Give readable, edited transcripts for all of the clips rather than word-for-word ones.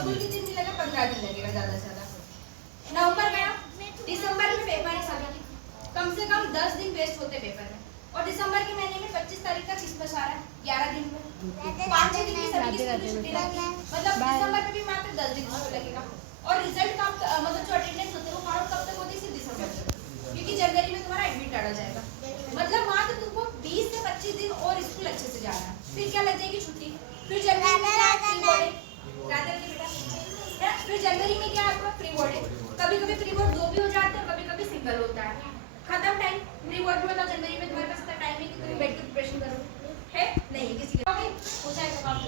School कितने दिन लगा? 15 दिन लगेगा ज्यादा से ज्यादा। नवंबर गया, दिसंबर में पेपर है सभी, कम से कम 10 दिन वेस्ट होते पेपर में। और दिसंबर के महीने में 25 तारीख का क्रिसमस आ रहा है, 11 दिन में 5-6 दिन की सभी की स्कूल छुट्टी लगेगी, मतलब दिसंबर में भी मात्र 10 दिन छुट्टी लगेगा। और रिजल्ट का मतलब जो अटेंडेंस होते हैं वो काउंट कब तक होती है? सिर्फ दिसंबर तक, क्योंकि जनवरी में तुम्हारा एडमिट डाला जाएगा। मतलब मात्र तुमको 20 से 25 दिन और स्कूल अच्छे से जाना है, फिर क्या लग जाएगी छुट्टी। फिर जनवरी में क्या प्री बोर्ड, फिर जनवरी में क्या आपका प्री बोर्ड है। कभी कभी प्री बोर्ड 2 भी हो जाते हैं, कभी कभी सिंगल होता है। खत्म टाइम प्री बोर्ड में। मतलब जनवरी में तुम्हारे पास टाइम है कि तुम बैठ के प्रिपरेशन करो, है नहीं किसी का हो जाएगा काम।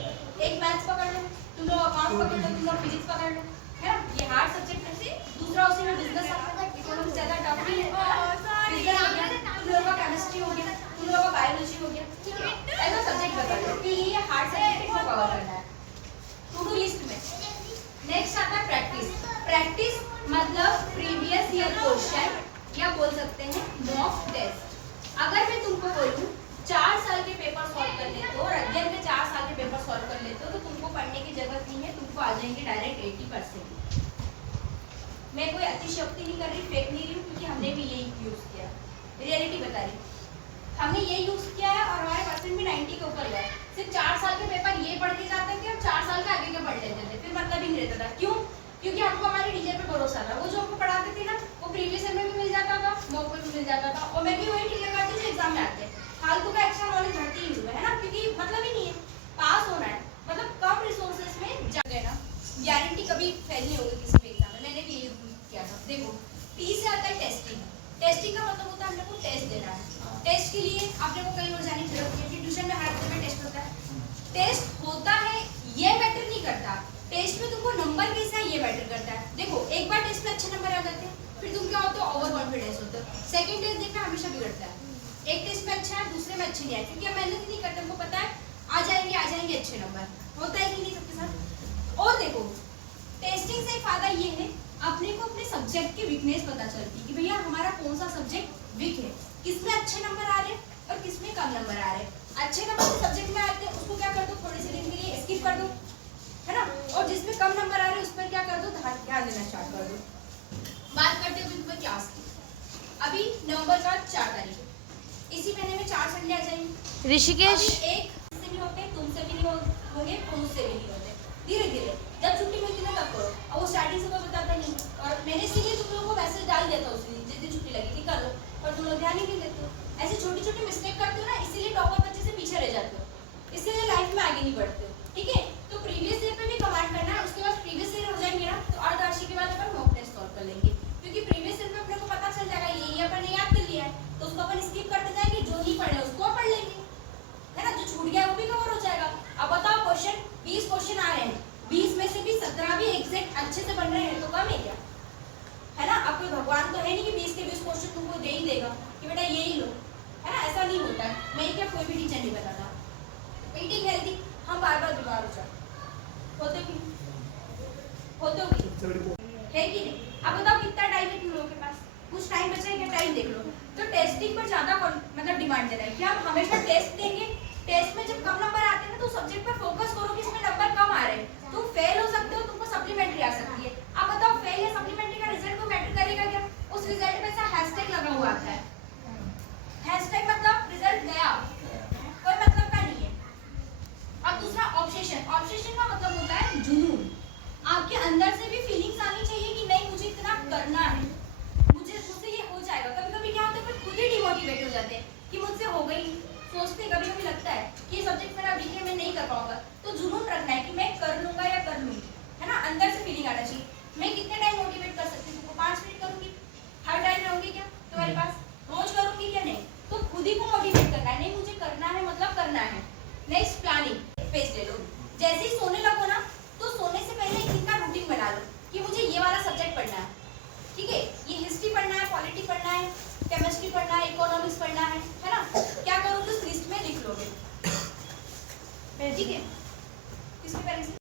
एक मैथ्स पकड़ लो, तुम लोग अकाउंट पकड़ लो, तुम लोग फिजिक्स पकड़ लो, है ना। ये हार्ड सब्जेक्ट में से दूसरा उसी में बिजनेस इकोनॉमिक्स ज्यादा टफ नहीं है, बिजनेस हो गया, तुम लोगों का केमिस्ट्री हो गया, तुम लोगों का बायोलॉजी हो गया, ठीक है। ऐसा सब्जेक्ट पकड़ लो कि ये हार्ड सब्जेक्ट को कवर करना है टू डू लिस्ट में। नेक्स्ट आता है प्रैक्टिस। प्रैक्टिस मतलब प्रीवियस ईयर क्वेश्चन या बोल सकते हैं मॉक टेस्ट। अगर मैं तुमको बोलूं 4 साल के पेपर सॉल्व कर लेते हो और अध्ययन में 4 साल के पेपर सॉल्व कर लेते हो तो तुमको पढ़ने की जरूरत नहीं है, तुमको आ जाएंगे डायरेक्ट 80%। मैं कोई अतिशयोक्ति नहीं कर रही, फेक नहीं रही हूँ, क्योंकि हमने भी यही यूज किया, रियलिटी बता रही। हमने ये यूज किया है और हमारे परसेंट भी 90 के ऊपर गए। सिर्फ 4 साल के पेपर ये पढ़ के जाते थे और 4 साल के आगे के पढ़ लेते थे, फिर मतलब ही नहीं रहता था। क्यों? क्योंकि हमको हमारे टीचर पे भरोसा था, वो जो हमको पढ़ाते थे ना वो प्रीवियस ईयर में भी मिल जाता था, मॉक में भी मिल जाता था, और मैं भी वही टीचर करती जो एग्जाम में आते। फालतू का एक्स्ट्रा नॉलेज भरती ही नहीं है ना, क्योंकि मतलब ही नहीं है, पास होना है, मतलब कम रिसोर्सेज में जगह ना, गारंटी कभी फेल नहीं होगी किसी भी एग्जाम में। मैंने भी ये किया था। देखो टी से आता है टेस्टिंग। टेस्टिंग का मतलब होता है हम लोग को टेस्ट देना है। टेस्ट के लिए आप लोगों को कहीं और जाने की जरूरत नहीं है, ट्यूशन में हर जगह टेस्ट होता है। टेस्ट होता है ये मैटर नहीं करता, टेस्ट में तुमको नंबर कैसा है ये मैटर करता है। देखो एक बार टेस्ट में अच्छे नंबर आ जाते हैं, फिर तुम क्या होते हो? ओवर कॉन्फिडेंस होते हो। सेकंड टेस्ट देखना हमेशा बिगड़ता है। एक टेस्ट में अच्छा है, दूसरे में अच्छे नहीं आए, क्योंकि हम मेहनत नहीं करते, हमको पता है आ जाएंगे अच्छे नंबर। होता है कि नहीं सबके साथ? और देखो टेस्टिंग से फायदा ये है, अपने को अपने सब्जेक्ट की वीकनेस पता चलती है कि भैया हमारा कौन सा सब्जेक्ट वीक है, किसमें अच्छे नंबर आ रहे हैं और किसमें कम नंबर आ रहे हैं। अच्छे नंबर जो सब्जेक्ट में आते हैं उसको क्या कर दो, थोड़े से दिन के लिए स्किप कर दो, है ना। और जिसमें कम नंबर आ रहे हैं उस पर क्या कर दो, ध्यान देना स्टार्ट कर दो। बात करते हैं तुम्हें क्लास की। अभी नवंबर का 4 तारीख, इसी महीने में 4 संडे आ जाएंगे। ऋषिकेश एक से नहीं होते, तुमसे भी नहीं होंगे, मुझसे भी नहीं होते। धीरे धीरे जब छुट्टी मिलती है तब करो, और वो स्टार्टिंग से कोई बताता नहीं। और मैंने इसीलिए तुम लोगों को मैसेज डाल दिया था उस दिन जिस दिन छुट्टी लगी थी, कर लो, पर तुम लोग ध्यान ही नहीं देते हो। ऐसे छोटी छोटी मिस्टेक करते हो ना, इसीलिए टॉपर बच्चे से पीछे रह जाते हो, इसीलिए लाइफ में आगे नहीं बढ़ते हो, ठीक है। तो प्रीवियस ईयर पे भी कमांड करना है, उसके बाद प्रीवियस ईयर हो जाएंगे ना तो अर्धवार्षिक के बाद अपन मॉक टेस्ट सॉल्व कर लेंगे, क्योंकि प्रीवियस ईयर में अपने को पता चल जाएगा ये अपन ने याद कर लिया है, तो उसको अपन स्किप करते जाएंगे, जो नहीं पढ़े उसको पढ़ लेंगे, है ना। जो छूट गया वो भी कवर हो जाएगा। अब बताओ क्वेश्चन 20 क्वेश्चन आ रहे हैं, 20 में से भी 17 भी एग्जैक्ट अच्छे से बन रहे हैं, तो कम है क्या? है ना। अब कोई भगवान तो है नहीं कि 20 के 20 क्वेश्चन तुमको दे ही देगा कि बेटा ये ही लो, है ना। ऐसा नहीं होता है, मैं क्या कोई भी टीचर नहीं बताता। ईटिंग हेल्दी, हम बार बार बीमार हो जाते होते कि है कि नहीं? अब बताओ कितना टाइम है तुम लोगों के पास? कुछ टाइम बचा है क्या? टाइम देख लो। तो टेस्टिंग पर ज्यादा मतलब डिमांड दे रहा है कि हम हमेशा टेस्ट देंगे। टेस्ट में जब कम नंबर आते हैं ना तो सब्जेक्ट पर फोकस करो कि इसमें नंबर कम आ रहे हैं, तुम फेल हो सकते हो, तुमको सप्लीमेंट्री आ सकती है। अब बताओ फेल या सप्लीमेंट्री का रिजल्ट को मैटर करेगा क्या? उस रिजल्ट में ऐसा हैशटैग लगा हुआ आता है, हैशटैग मतलब रिजल्ट गया, कोई मतलब का नहीं है। अब दूसरा ऑब्सेशन। ऑब्सेशन का मतलब होता है जुनून। आपके अंदर से भी फीलिंग्स आनी चाहिए कि नहीं मुझे इतना करना है, मुझसे ये हो जाएगा। कभी कभी क्या होता है खुद ही डिमोटिवेट हो जाते हैं कि मुझसे हो गई, सोचते कभी कभी लगता है कि ये सब्जेक्ट मेरा वीक है, मैं नहीं कर पाऊंगा, तो जुनून रखना है कि मैं कर लूंगा या कर लूंगी, है ना। अंदर से फीलिंग आना चाहिए। मैं कितने टाइम मोटिवेट कर सकती हूँ तुमको? 5 मिनट करूंगी, हर टाइम रहूंगी क्या तुम्हारे पास? रोज करूंगी क्या? नहीं। तो खुद ही को मोटिवेट करना है, नहीं मुझे करना है मतलब करना है। नेक्स्ट प्लानिंग पेज ले लो। जैसे ही सोने लगो ना तो सोने से पहले एक दिन का रूटीन बना लो कि मुझे ये वाला सब्जेक्ट पढ़ना है, ठीक है। ये हिस्ट्री पढ़ना है, पॉलिटी पढ़ना है, केमिस्ट्री पढ़ना है, इकोनॉमिक्स पढ़ना है ना। क्या करोगे? उस लिस्ट में लिख लोगे, ठीक है। किसके पेरेंट्स